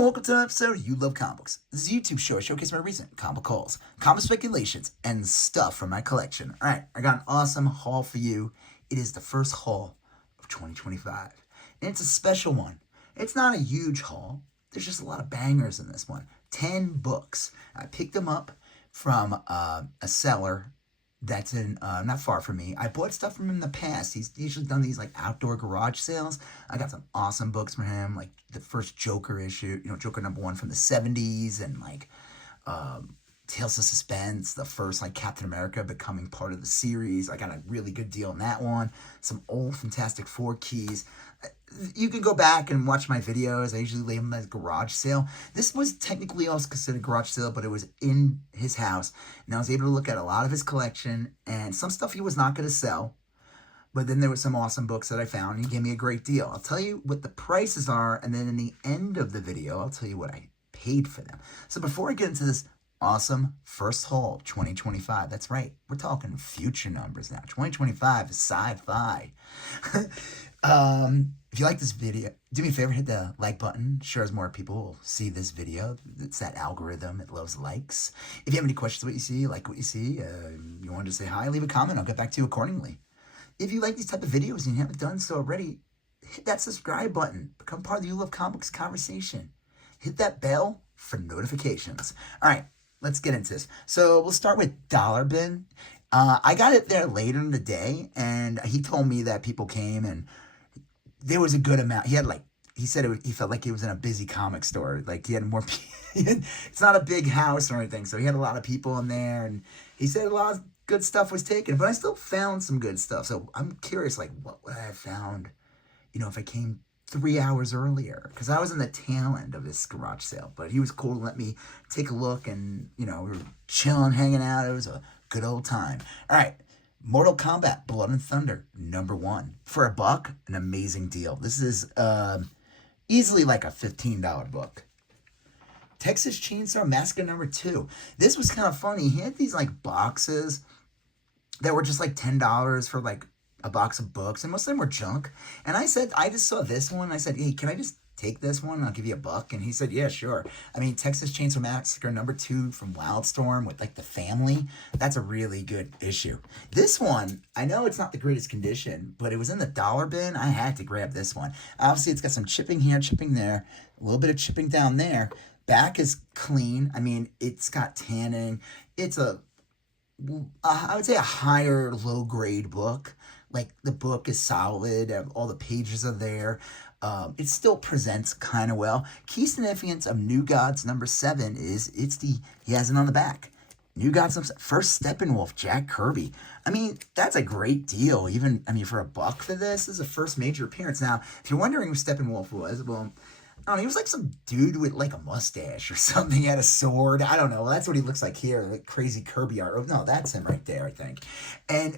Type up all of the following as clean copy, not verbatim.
and welcome to an episode of You Love Comics. This is a YouTube show I showcase my recent comic hauls, comic speculations, and stuff from my collection. Alright, I got an awesome haul for you. It is the first haul of 2025. And it's a special one. It's not a huge haul. There's just a lot of bangers in this one. 10 books. I picked them up from a seller that's in not far from me. I bought stuff from him in the past. He's usually done these like outdoor garage sales. I got some awesome books from him, like the first Joker issue, Joker #1 from the 70s, and like Tales of Suspense, the first like Captain America becoming part of the series. I got a really good deal on that one. Some old Fantastic Four keys. You can go back and watch my videos. I usually label them as garage sale. This was technically also considered garage sale, but it was in his house. And I was able to look at a lot of his collection and some stuff he was not going to sell. But then there were some awesome books that I found, and he gave me a great deal. I'll tell you what the prices are, and then in the end of the video, I'll tell you what I paid for them. So before I get into this awesome first haul, 2025. That's right. We're talking future numbers now. 2025 is sci-fi. If you like this video, do me a favor, hit the like button. Sure as more people will see this video. It's that algorithm that loves likes. If you have any questions about what you see, like what you see, you wanted to say hi, leave a comment. I'll get back to you accordingly. If you like these type of videos and you haven't done so already, hit that subscribe button. Become part of the You Love Comics conversation. Hit that bell for notifications. All right. Let's get into this. So we'll start with Dollar Bin. I got it there later in the day, and he told me that people came and there was a good amount. He said he felt like he was in a busy comic store. Like he had more. It's not a big house or anything, so he had a lot of people in there, and he said a lot of good stuff was taken. But I still found some good stuff. So I'm curious, like what would I have found? If I came 3 hours earlier, because I was in the tail end of this garage sale, but he was cool to let me take a look, and we were chilling, hanging out. It was a good old time. All right, Mortal Kombat Blood and Thunder #1 for $1, an amazing deal. This is easily like a $15 book. Texas Chainsaw Massacre #2. This was kind of funny. He had these like boxes that were just like $10 for like a box of books, and most of them were junk. And I just saw this one. I said, hey, can I just take this one? I'll give you $1. And he said, yeah, sure. I mean, Texas Chainsaw Massacre #2 from Wildstorm with like the family. That's a really good issue. This one, I know it's not the greatest condition, but it was in the Dollar Bin. I had to grab this one. Obviously, it's got some chipping here, chipping there, a little bit of chipping down there. Back is clean. I mean, it's got tanning. It's I would say a higher low grade book. Like the book is solid, all the pages are there. It still presents kind of well. Key significance of New Gods #7 is he has it on the back. New Gods first Steppenwolf, Jack Kirby. I mean, that's a great deal. For $1 for this is the first major appearance. Now, if you're wondering who Steppenwolf was, well, I don't know, he was like some dude with like a mustache or something. He had a sword. I don't know. That's what he looks like here, like crazy Kirby art. Oh, no, that's him right there, I think.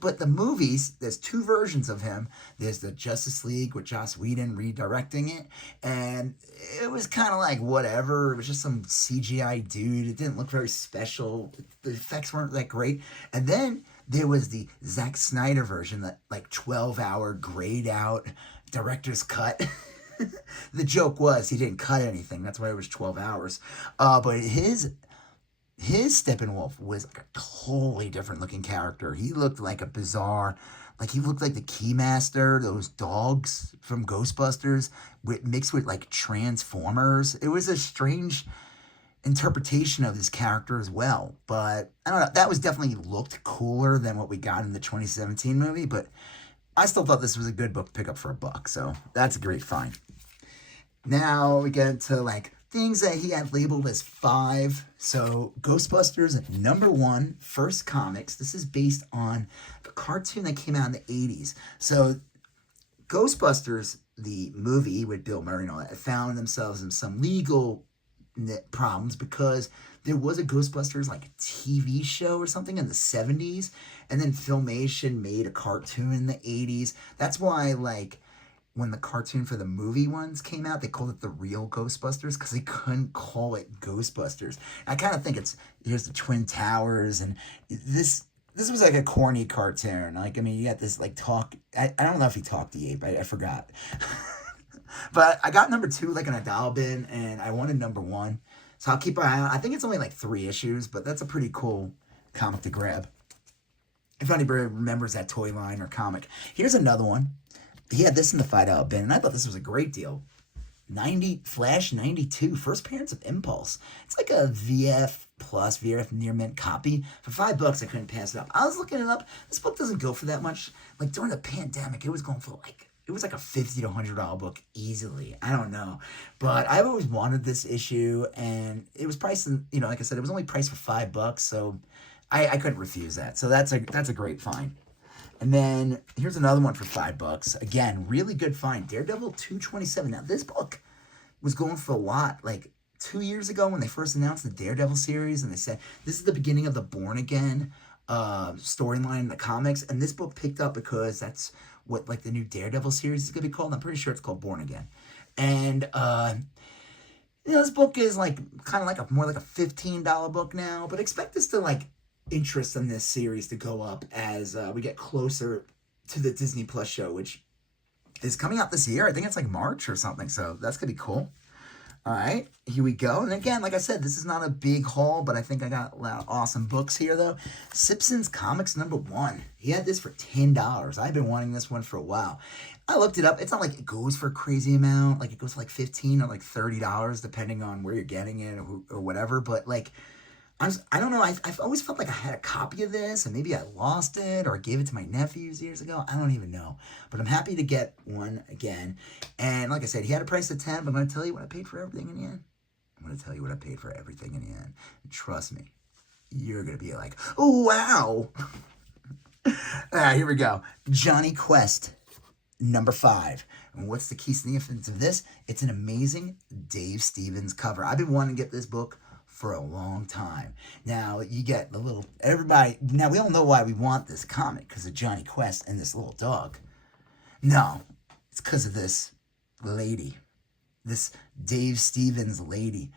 But the movies, there's 2 versions of him. There's the Justice League with Joss Whedon redirecting it. And it was kind of like whatever. It was just some CGI dude. It didn't look very special. The effects weren't that great. And then there was the Zack Snyder version, that like 12-hour grayed out director's cut. The joke was he didn't cut anything. That's why it was 12 hours. But his Steppenwolf was like a totally different looking character. He looked like a bizarre, like he looked like the Keymaster, those dogs from Ghostbusters, mixed with like Transformers. It was a strange interpretation of this character as well. But I don't know. That was definitely looked cooler than what we got in the 2017 movie. But I still thought this was a good book to pick up for $1, so that's a great find. Now we get into like things that he had labeled as 5. So Ghostbusters #1, first comics. This is based on the cartoon that came out in the 80s. So Ghostbusters, the movie with Bill Murray and all that, found themselves in some legal problems because there was a Ghostbusters like a TV show or something in the 70s, and then Filmation made a cartoon in the 80s. That's why like when the cartoon for the movie ones came out, they called it The Real Ghostbusters because they couldn't call it Ghostbusters. I kind of think here's the Twin Towers, and this was like a corny cartoon. Like, I mean, you got this like talk. I don't know if he talked the ape. I forgot. But I got number 2 like in a dollar bin, and I wanted number 1. So I'll keep an eye out. I think it's only like 3 issues, but that's a pretty cool comic to grab. If anybody remembers that toy line or comic. Here's another one. He had this in the $5 bin, and I thought this was a great deal. Flash 92, First Appearance of Impulse. It's like a VF plus VF near mint copy. For $5, I couldn't pass it up. I was looking it up. This book doesn't go for that much. Like during the pandemic, it was going for like a $50 to $100 book easily. I don't know, but I've always wanted this issue, and it was priced, like I said, it was only priced for $5, so I couldn't refuse that. So that's a great find. And then here's another one for $5. Again, really good find. Daredevil 227. Now this book was going for a lot. Like 2 years ago when they first announced the Daredevil series, and they said this is the beginning of the Born Again storyline in the comics, and this book picked up because that's what like the new Daredevil series is gonna be called. I'm pretty sure it's called Born Again. And this book is like kind of like more like a $15 book now, but expect this to like interest in this series to go up as we get closer to the Disney Plus show, which is coming out this year. I think it's like March or something, so that's gonna be cool. All right, here we go. And again, like I said, this is not a big haul, but I think I got a lot of awesome books here, though. Simpsons Comics #1. He had this for $10. I've been wanting this one for a while. I looked it up. It's not like it goes for a crazy amount. Like, it goes for like $15 or like $30, depending on where you're getting it or whatever. But, like, I don't know. I've always felt like I had a copy of this, and maybe I lost it or gave it to my nephews years ago. I don't even know. But I'm happy to get one again. And like I said, he had a price of $10, but I'm going to tell you what I paid for everything in the end. I'm going to tell you what I paid for everything in the end. And trust me, you're going to be like, oh, wow. Here we go. Johnny Quest, #5. And what's the key significance of this? It's an amazing Dave Stevens cover. I've been wanting to get this book for a long time. Now, you get the little, everybody, now we all know why we want this comic, because of Johnny Quest and this little dog. No, it's because of this lady, this Dave Stevens lady.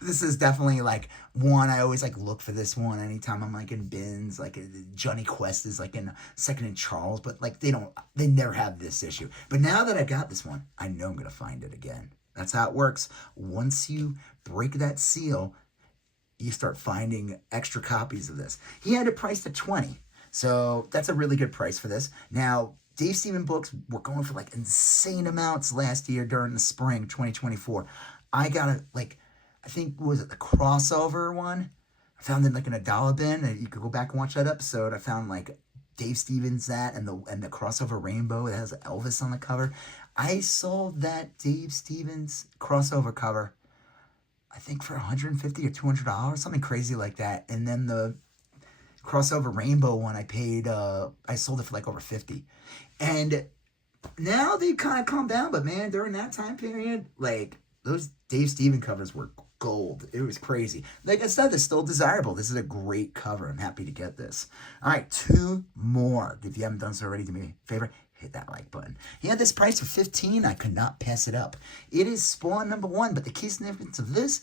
This is definitely like one, I always like look for this one anytime I'm like in bins, like Johnny Quest is like in Second and Charles, but like they never have this issue. But now that I got this one, I know I'm going to find it again. That's how it works. Once you break that seal, you start finding extra copies of this. He had it priced at $20, so that's a really good price for this. Now, Dave Stevens books were going for like insane amounts last year during the spring 2024. I got it like, I think, was it the crossover one? I found it like in a dollar bin, and you could go back and watch that episode. I found like Dave Stevens and the crossover rainbow. It has Elvis on the cover. I sold that Dave Stevens crossover cover, I think, for $150 or $200, something crazy like that. And then the crossover rainbow one, I sold it for like over $50. And now they've kind of calmed down, but man, during that time period, like those Dave Stevens covers were gold. It was crazy. Like I said, it's still desirable. This is a great cover. I'm happy to get this. All right, 2 more. If you haven't done so already, do me a favor, hit that like button. He had this price for $15. I could not pass it up. It is Spawn #1, but the key significance of this,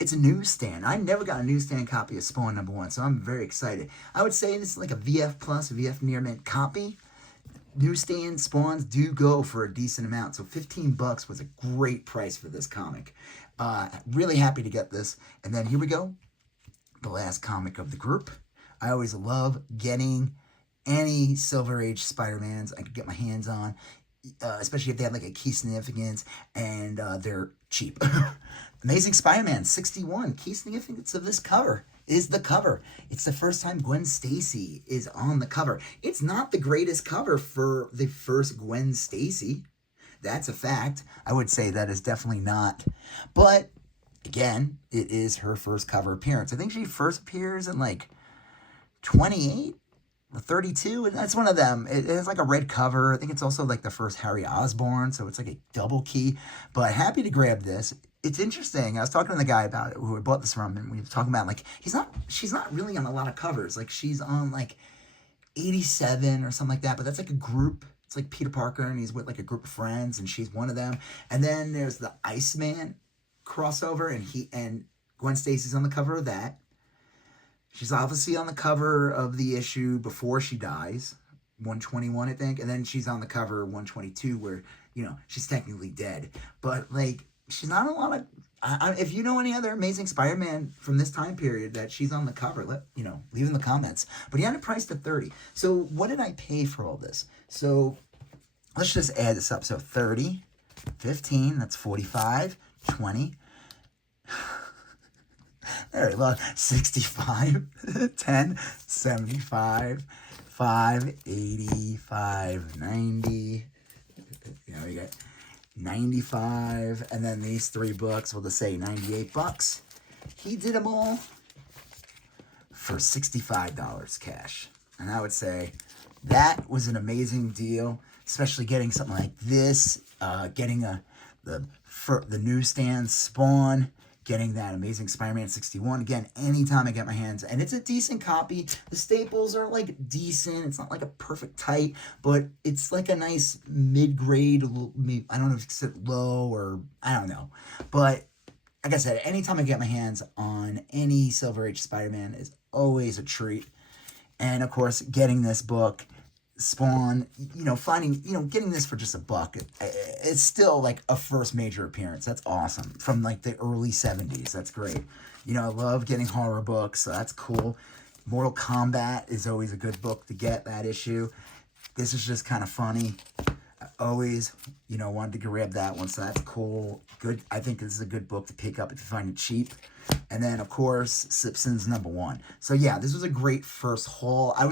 it's a newsstand. I never got a newsstand copy of Spawn #1, so I'm very excited. I would say this is like a VF plus, VF near mint copy. Newsstand spawns do go for a decent amount, so $15 was a great price for this comic. Really happy to get this. And then here we go, the last comic of the group. I always love getting any Silver Age Spider-Mans I could get my hands on, especially if they have like a key significance and they're cheap. Amazing Spider-Man 61. Key significance of this cover is the cover. It's the first time Gwen Stacy is on the cover. It's not the greatest cover for the first Gwen Stacy. That's a fact. I would say that is definitely not. But again, it is her first cover appearance. I think she first appears in like 28 or 32, and that's one of them. It has like a red cover. I think it's also like the first Harry Osborn, so it's like a double key. But happy to grab this. It's interesting. I was talking to the guy about it who I bought this from, and we were talking about like she's not really on a lot of covers. Like she's on like 87 or something like that, but that's like a group. It's like Peter Parker, and he's with like a group of friends, and she's one of them. And then there's the Iceman crossover, and Gwen Stacy's on the cover of that. She's obviously on the cover of the issue before she dies, 121, I think. And then she's on the cover 122 where, she's technically dead, but like she's not a lot of. If you know any other amazing Spider-Man from this time period that she's on the cover, leave in the comments. But he had it priced at 30. So what did I pay for all this? So let's just add this up. So 30, 15, that's 45, 20. Very low. 65, 10, 75, 5, 85, 90. We got 95, and then these 3 books, we'll just say $98. He did them all for $65 cash. And I would say that was an amazing deal, especially getting something like this, getting the newsstand Spawn, getting that Amazing Spider-Man 61. Again, anytime I get my hands, and it's a decent copy. The staples are like decent. It's not like a perfect tight, but it's like a nice mid-grade. I don't know if it's low or I don't know. But like I said, anytime I get my hands on any Silver Age Spider-Man is always a treat. And of course, getting this book, Spawn, getting this for just $1, it's still like a first major appearance. That's awesome. From like the early 70s. That's great. I love getting horror books, so that's cool. Mortal Kombat is always a good book to get, that issue. This is just kind of funny. I always, wanted to grab that one, so that's cool. Good. I think this is a good book to pick up if you find it cheap. And then, of course, Simpsons #1. So, yeah, this was a great first haul. I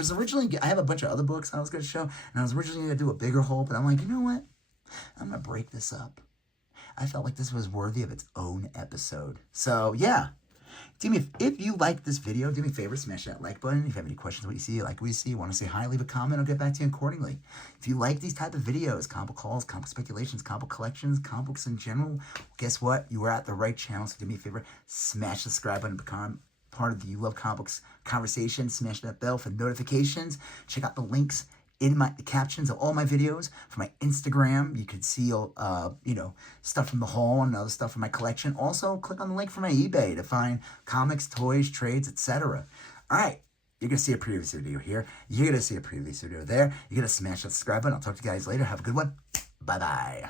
have a bunch of other books I was going to show, and I was originally going to do a bigger haul, but I'm like, you know what? I'm going to break this up. I felt like this was worthy of its own episode. So, yeah. If you like this video, do me a favor, smash that like button. If you have any questions, what you see, like what you see, want to say hi, leave a comment, I'll get back to you accordingly. If you like these type of videos, comic book hauls, comic speculations, comic book collections, comic books in general, guess what? You are at the right channel, so do me a favor, smash the subscribe button, become part of the You Love Comic Books conversation, smash that bell for notifications, check out the links in the captions of all my videos. For my Instagram, you can see stuff from the haul and other stuff from my collection. Also, click on the link for my eBay to find comics, toys, trades, etc. All right, you're going to see a previous video here. You're going to see a previous video there. You're going to smash that subscribe button. I'll talk to you guys later. Have a good one. Bye-bye.